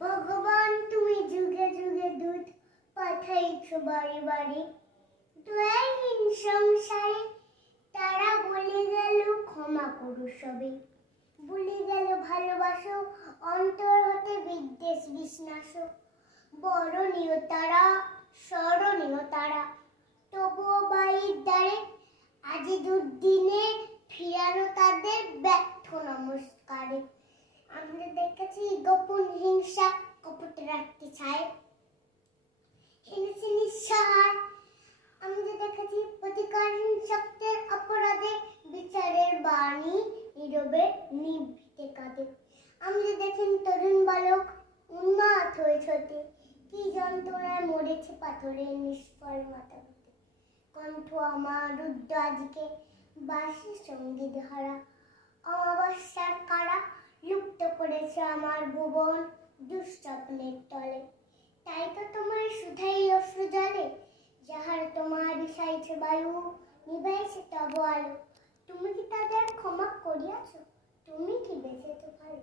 ভগবান তুমি যুগে যুগে দূত পাঠাইছ বাড়ি বাড়ি, দয়াহীন সংসারে তারা বলে গেল ক্ষমা করু সবে, ভুলে গেল ভালোবাসো অন্তর হতে বিদ্বেষ বিষ্ণাস। বরণীয় তারা স্মরণীয় তারা, তবুও বাড়ির দ্বারে আজি দুর্দিনে ফিরানো তাদের ব্যর্থ নমস্কারে। আমরা দেখেছি গোপন হিংসা কপট রাখতে চায়, হেনেছে নিঃসহায়। আমরা দেখেছি প্রতিকারহীন শক্তের অপরাধে বিচারের বাণী নীরবে নিভৃতে কাঁদে। আমরা দেখেন তরুণ বালক উন্মাদ হয়ে ছোটে, কি যন্ত্রণায় মরেছে পাথরের নিষ্ফল মাথা হতে। কণ্ঠ আমার রুদ্ধ আজকে বাসি সঙ্গীত হারা, অমাবস্যার কারা লুপ্ত করেছে আমার ভুবন দুঃস্বপ্নের তলে। তাই তো তোমার সুধাই অশ্রু জলে, যাহার তোমার বিষাইছে বায়ু নিভাইছে তব আলো। তুমি কি তাদের ক্ষমা করিয়াছ? তুমি কি বেঁচেছো ভালো?